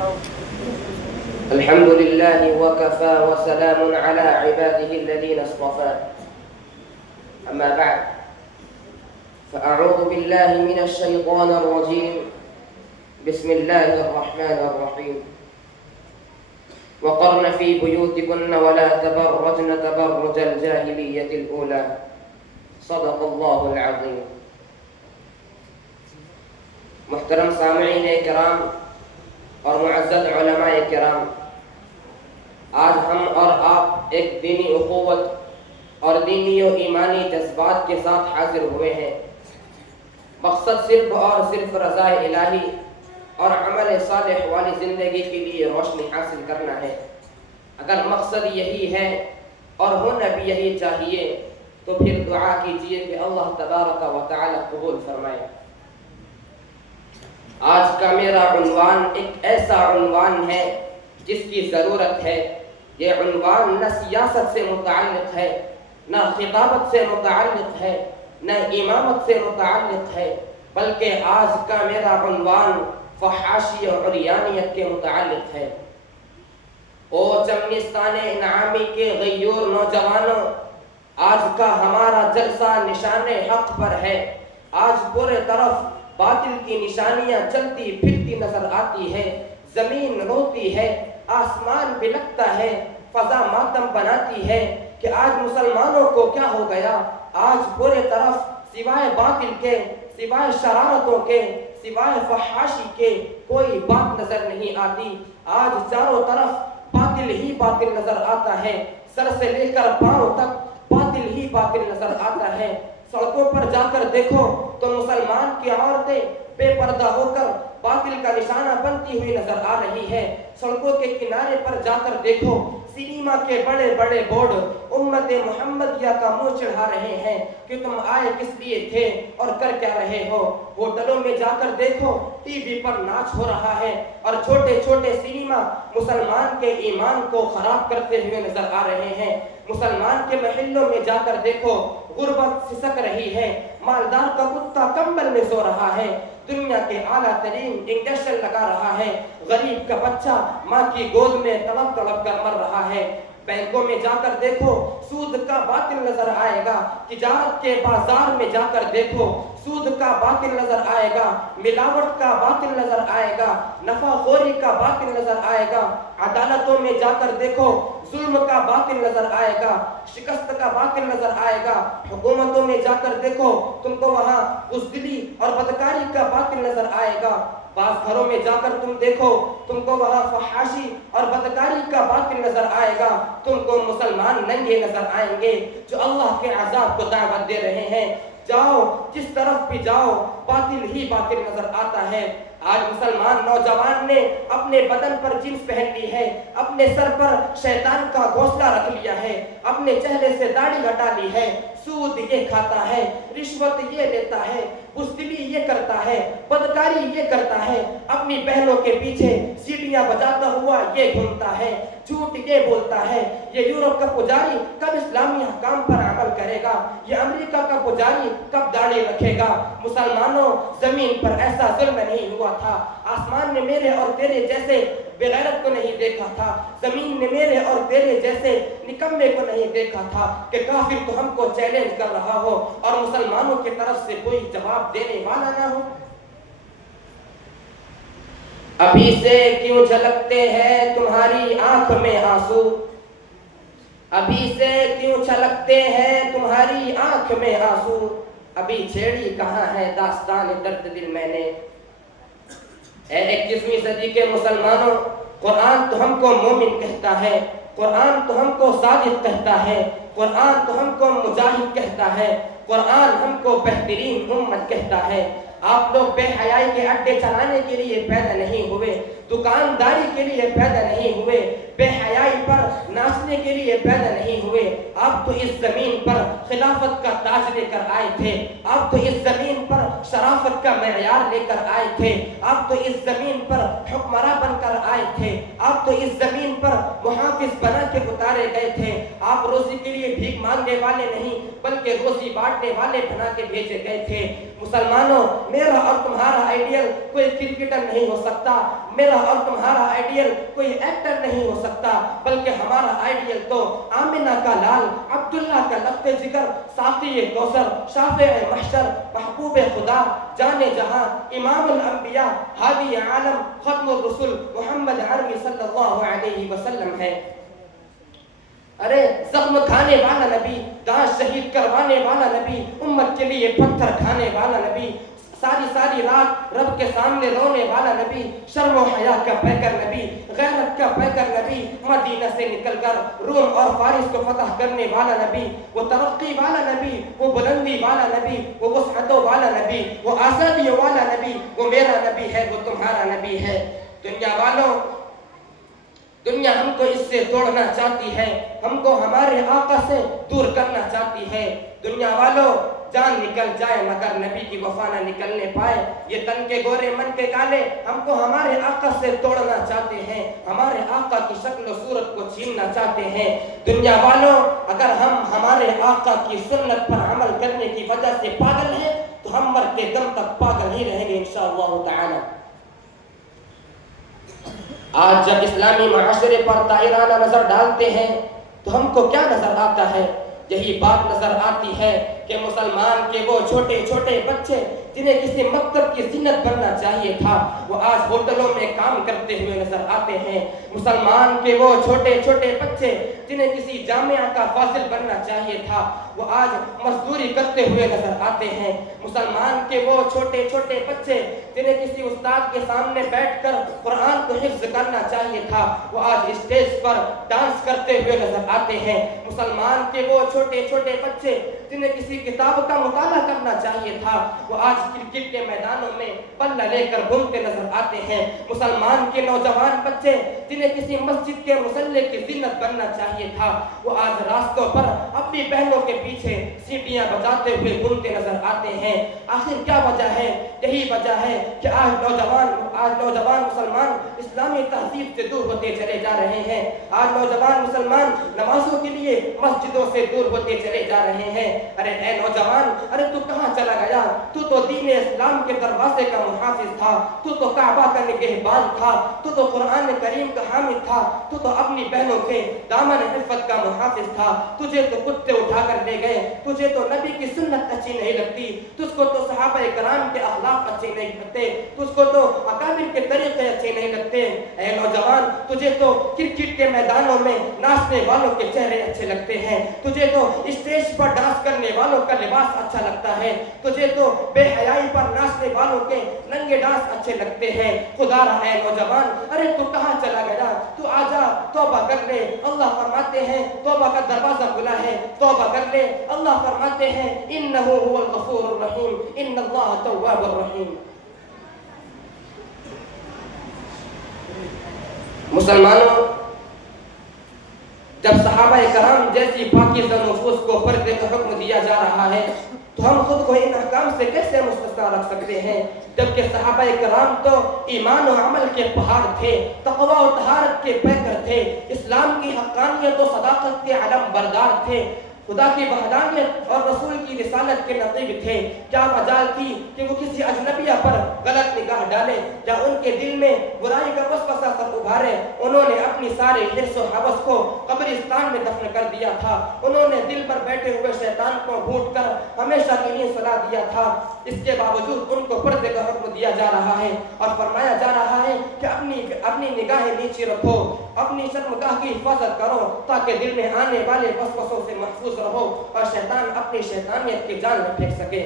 الحمد لله وكفى وسلام على عباده الذين اصطفى أما بعد فأعوذ بالله من الشيطان الرجيم بسم الله الرحمن الرحيم وقرن في بيوتكن ولا تبرجن تبرج الجاهلية الأولى صدق الله العظيم. محترم سامعین کرام اور معزز علماء کرام، آج ہم اور آپ ایک دینی اخوت اور دینی و ایمانی جذبات کے ساتھ حاضر ہوئے ہیں۔ مقصد صرف اور صرف رضا الہی اور عمل صالح والی زندگی کے لیے روشنی حاصل کرنا ہے۔ اگر مقصد یہی ہے اور ہونا بھی یہی چاہیے تو پھر دعا کیجیے کہ اللہ تبارک و تعالی قبول فرمائے۔ آج کا میرا عنوان ایک ایسا عنوان ہے جس کی ضرورت ہے۔ یہ عنوان نہ سیاست سے متعلق ہے، نہ خطابت سے متعلق ہے، نہ امامت سے متعلق ہے، بلکہ آج کا میرا عنوان فحاشی اور عریانیت کے متعلق ہے۔ او چمنستان انعامی کے غیور نوجوانوں، آج کا ہمارا جلسہ نشان حق پر ہے۔ آج پورے طرف باطل کی نشانیاں چلتی پھرتی نظر آتی ہے، زمین روتی ہے، آسمان بلکتا ہے، فضا ماتم بناتی ہے کہ آج مسلمانوں کو کیا ہو گیا۔ آج پورے طرف سوائے باطل کے، سوائے شرارتوں کے، سوائے فحاشی کے کوئی بات نظر نہیں آتی۔ آج چاروں طرف باطل ہی باطل نظر آتا ہے، سر سے لے کر پاؤں تک باطل ہی باطل نظر آتا ہے۔ سڑکوں پر جا کر دیکھو تو مسلمان کی عورتیں بے پردہ ہو کر باطل کا نشانہ بنتی ہوئی نظر آ رہی ہے۔ سڑکوں کے کنارے پر جا کر دیکھو، سینما کے بڑے بڑے بورڈ امت محمدیہ کا منہ چڑھا رہے ہیں کہ تم آئے کس لیے تھے اور کر کیا رہے ہو۔ ہوٹلوں میں جا کر دیکھو، ٹی وی پر ناچ ہو رہا ہے اور چھوٹے چھوٹے سینما مسلمان کے ایمان کو خراب کرتے ہوئے نظر آ رہے ہیں۔ مسلمان کے محلوں میں جا کر دیکھو، غربت سسک رہی ہے، مالدار کا کتا کمبل میں سو رہا ہے، دنیا کے اعلیٰ ترین انجیکشن لگا رہا ہے، غریب کا بچہ ماں کی گود میں تڑپ تڑپ کر مر رہا ہے۔ بینکوں میں جا کر دیکھو، سود کا باطل نظر آئے گا۔ تجارت کے بازار میں جا کر دیکھو، سود کا باطل نظر آئے گا، ملاوٹ کا باطل نظر آئے گا، نفع خوری کا باطل نظر آئے گا۔ عدالتوں میں جا کر دیکھو، ظلم کا باطل نظر آئے گا، شکست کا باطل نظر آئے گا۔ حکومتوں میں جا کر دیکھو، تم کو وہاں بزدلی اور بدکاری کا باطل نظر آئے گا۔ بعض گھروں میں جا کر تم دیکھو، تم کو وہاں فحاشی اور بدکاری کا باطل نظر آئے گا۔ تم کو مسلمان ننگے نظر آئیں گے جو اللہ کے عذاب کو دعوت دے رہے ہیں۔ جاؤ، جس طرف بھی جاؤ باطل ہی باطل نظر آتا ہے۔ آج مسلمان نوجوان نے اپنے بدن پر جنس پہن لی ہے، اپنے سر پر شیطان کا گھونسلہ رکھ لیا ہے، اپنے چہرے سے داڑھی ہٹا لی ہے، سود یہ کھاتا ہے، رشوت یہ لیتا ہے، بزدلی یہ کرتا ہے، بدکاری یہ کرتا ہے، اپنی بہنوں کے پیچھے سیٹیاں بجاتا ہوا یہ گھومتا ہے، جھوٹ یہ بولتا ہے۔ یہ یورپ کا پجاری کب اسلامی حکام پر عمل کرے گا؟ یہ امریکہ کا پجاری کب داڑھی رکھے گا؟ مسلمانوں، زمین پر ایسا ظلم نہیں ہوا تھا۔ آسمان نے میرے اور تیرے جیسے بغیرت کو نہیں دیکھا تھا، زمین نے میرے اور تیرے جیسے نکمے کو نہیں دیکھا تھا کہ کافر تو ہم کو چیلنج کر رہا ہو اور مسلمانوں کی طرف سے کوئی جواب دینے والا نہ ہو۔ ابھی سے کیوں جھلکتے ہیں تمہاری آنکھ میں آنسو، ابھی سے کیوں چھلکتے ہیں تمہاری آنکھ میں آنسو، ابھی چھیڑی کہاں ہے داستان درد دل میں نے۔ اے 21ویں صدی کے مسلمانوں، قرآن تو ہم کو مومن کہتا ہے، قرآن تو ہم کو صادق کہتا ہے، قرآن تو ہم کو مجاہد کہتا ہے، قرآن ہم کو بہترین امت کہتا ہے۔ آپ لوگ بے حیائی کے اڈے چلانے کے لیے پیدا نہیں ہوئے، دکانداری کے لیے پیدا نہیں ہوئے، بے حیائی پر ناچنے کے لیے پیدا نہیں ہوئے۔ آپ تو اس زمین پر خلافت کا تاج لے کر آئے تھے، آپ تو اس زمین پر شرافت ثقافت کا معیار لے کر آئے تھے، آپ تو اس زمین پر حکمراں بن کر آئے تھے، آپ تو اس زمین پر محافظ بنا کے اتارے گئے تھے، آپ روزی کے لیے بھیک مانگنے والے نہیں بلکہ روزی بانٹنے والے بنا کے بھیجے گئے تھے۔ مسلمانوں، میرا اور تمہارا آئیڈیل کوئی کرکٹر نہیں ہو سکتا، میرا اور تمہارا آئیڈیل کوئی ایکٹر نہیں ہو سکتا، بلکہ ہمارا آئیڈیل تو آمنہ کا لال، عبداللہ کا لخت جگر، ساقی کوثر، شافع محشر، محبوب خدا، جان جہاں، امام الانبیاء، ہادی عالم، ختم الرسل محمد عربی صلی اللہ علیہ وسلم ہے۔ ارے زخم کھانے والا نبی، داعش شہید کروانے والا نبی، امت کے لیے پتھر کھانے والا نبی، ساری رات رب کے سامنے رونے والا نبی، شرم و حیا کا پیکر نبی، غیرت کا پیکر نبی، مدینہ سے نکل کر روم اور فارس کو فتح کرنے والا نبی، وہ ترقی والا نبی، وہ بلندی والا نبی، وہ وسعتوں والا نبی، وہ آزادیوں والا نبی، وہ میرا نبی ہے، وہ تمہارا نبی ہے۔ دنیا والوں، دنیا ہم کو اس سے توڑنا چاہتی ہے، ہم کو ہمارے آقا سے دور کرنا چاہتی ہے۔ دنیا والوں، جان نکل جائے مگر نبی کی وفا نہ نکلنے پائے، یہ تن کے گورے من کے کالے ہم کو ہمارے آقا سے توڑنا چاہتے ہیں، ہمارے آقا کی شکل و صورت کو چھیننا چاہتے ہیں۔ دنیا والوں، اگر ہم ہمارے آقا کی سنت پر عمل کرنے کی وجہ سے پاگل ہیں تو ہم مر کے دم تک پاگل ہی رہیں گے انشاءاللہ تعالی۔ آج جب اسلامی معاشرے پر طائرانہ نظر ڈالتے ہیں تو ہم کو کیا نظر آتا ہے؟ یہی بات نظر آتی ہے کہ مسلمان کے وہ چھوٹے چھوٹے بچے جنہیں کسی مکتب کی زینت بننا چاہیے تھا، وہ آج ہوٹلوں میں کام کرتے ہوئے نظر آتے ہیں۔ مسلمان کے وہ چھوٹے چھوٹے بچے جنہیں کسی جامعہ کا فاضل بننا چاہیے تھا، وہ آج مزدوری کرتے ہوئے نظر آتے ہیں۔ مسلمان کے وہ چھوٹے چھوٹے بچے جنہیں کسی استاد کے سامنے بیٹھ کر قرآن کو حفظ کرنا چاہیے تھا، وہ آج اسٹیج پر ڈانس کرتے ہوئے نظر آتے ہیں۔ مسلمان کے وہ چھوٹے چھوٹے بچے جنہیں کسی کتاب کا مطالعہ کرنا چاہیے تھا، وہ آج کرکٹ کے میدانوں میں بلہ لے کر گھومتے نظر آتے ہیں۔ مسلمان کے نوجوان بچے جنہیں کسی مسجد کے مصلی کی زینت بننا چاہیے تھا، وہ آج راستوں پر اپنی بہنوں کے پیچھے سیٹیاں بجاتے ہوئے گھومتے نظر آتے ہیں۔ آخر کیا وجہ ہے؟ یہی وجہ ہے کہ آج نوجوان مسلمان اسلامی تہذیب سے دور ہوتے چلے جا رہے ہیں۔ آج نوجوان مسلمان نمازوں کے لیے مسجدوں سے دور ہوتے چلے جا رہے ہیں۔ ارے اے نوجوان، ارے تو کہاں چلا گیا؟ تو دین اسلام کے دروازے کا محافظ تھا، تو کعبہ کا نگہبان تھا، تو قرآن کریم کا حامل تھا، تو اپنی بہنوں کے دامن عفت کا محافظ تھا۔ تجھے تو کتے اٹھا کر لے گئے، تجھے تو نبی کی سنت اچھی نہیں لگتی، تجھ کو تو صحابہ کرام کے اخلاق اچھے نہیں لگتے، تجھ کو تو اکابر کے طریقے اچھے نہیں لگتے۔ اے نوجوان، تجھے تو کرکٹ کے میدانوں میں ناچنے والوں کے چہرے اچھے لگتے ہیں، تجھے تو اسٹیج پر ڈانس کرنے والوں کا لباس اچھا لگتا ہے، تجھے تو بے حیائی پر ناچنے والوں کے ننگے ڈانس اچھے لگتے ہیں۔ خدا رہا اے نوجوان، ارے تو کہاں چلا گیا؟ تو آجا، توبہ کر لے۔ اللہ فرماتے ہیں توبہ کا دروازہ کھلا ہے، توبہ کر لے۔ اللہ فرماتے ہیں انہ هو الغفور الرحیم، ان اللہ تواب الرحیم۔ مسلمانوں، جب صحابہ کرام جیسی پاکیزہ نفوس کو پردے کا حکم دیا جا رہا ہے تو ہم خود کو ان احکام سے کیسے مستثنیٰ رکھ سکتے ہیں؟ جبکہ صحابہ کرام تو ایمان و عمل کے پہاڑ تھے، تقوی و طہارت کے پیکر تھے، اسلام کی حقانیت و صداقت کے علم بردار تھے، خدا کی وحدانیت اور رسول کی رسالت کے نقیب تھے۔ کیا مجال تھی کہ وہ کسی اجنبیہ پر غلط نگاہ ڈالے یا ان کے دل میں برائی کا وسوسہ سر ابھارے؟ انہوں نے اپنی سارے حرص و ہوس کو قبرستان میں دفن کر دیا تھا، انہوں نے دل پر بیٹھے ہوئے شیطان کو ڈھونڈ کر ہمیشہ کے لیے سلا دیا تھا۔ اس کے باوجود ان کو پردے کا حکم دیا جا رہا ہے اور فرمایا جا رہا ہے کہ اپنی نگاہیں نیچے رکھو، اپنی شرمگاہ کی حفاظت کرو تاکہ دل میں آنے والے وسوسوں سے محفوظ رہو اور شیطان اپنی شیطانیت کی جال نہ پھینک سکے۔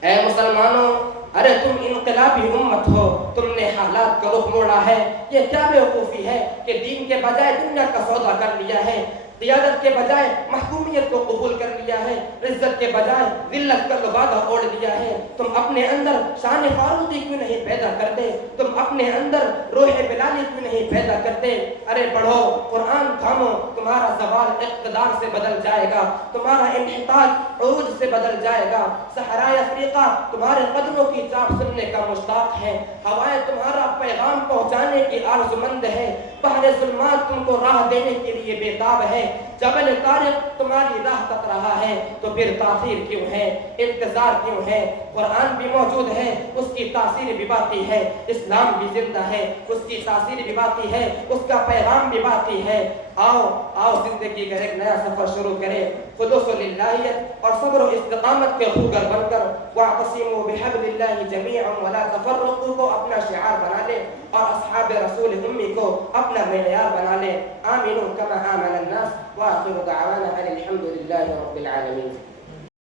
اے مسلمانوں، ارے تم انقلابی امت ہو، تم نے حالات کا رخ موڑا ہے۔ یہ کیا بیوقوفی ہے کہ دین کے بجائے دنیا کا سودا کر لیا ہے؟ قیادت کے بجائے محکومیت کو قبول کر لیا ہے، عزت کے بجائے ذلت کا لبادہ اوڑھ لیا ہے۔ تم اپنے اندر شان فاروقی کیوں نہیں پیدا کرتے؟ تم اپنے اندر روح بلالی کیوں نہیں پیدا کرتے؟ ارے پڑھو، قرآن تھامو، تمہارا زوال اقتدار سے بدل جائے گا، تمہارا انحطاط عروج سے بدل جائے گا۔ صحرائے افریقہ تمہارے قدموں کی چاپ سننے کا مشتاق ہے، ہوائیں تمہارا پیغام پہنچانے کی آرزومند ہے، بحر ظلمات تم کو راہ دینے کے لیے بےتاب ہے، جبل طارق تمہاری راہ تک رہا ہے، تو پھر تاخیر کیوں ہے، انتظار کیوں ہے؟ قرآن بھی موجود ہے، اس کی تاثیر بھی باقی ہے، اسلام بھی زندہ ہے، اس کی تاثیر بھی باقی ہے، اس کا پیغام بھی باقی ہے۔ آؤ زندگی کا ایک نیا سفر شروع کریں، خلوص و للہیت اور صبر و استقامت کے خوگر بن کر واعتصموا بحبل اللہ جمیعا ولا تفرقوا کو اپنا شعار بنا لیں اور اصحاب رسول امی کو اپنا معیار بنا لیں۔ آمنوا کما آمن الناس وآخر دعوانا ان الحمد للہ رب العالمین۔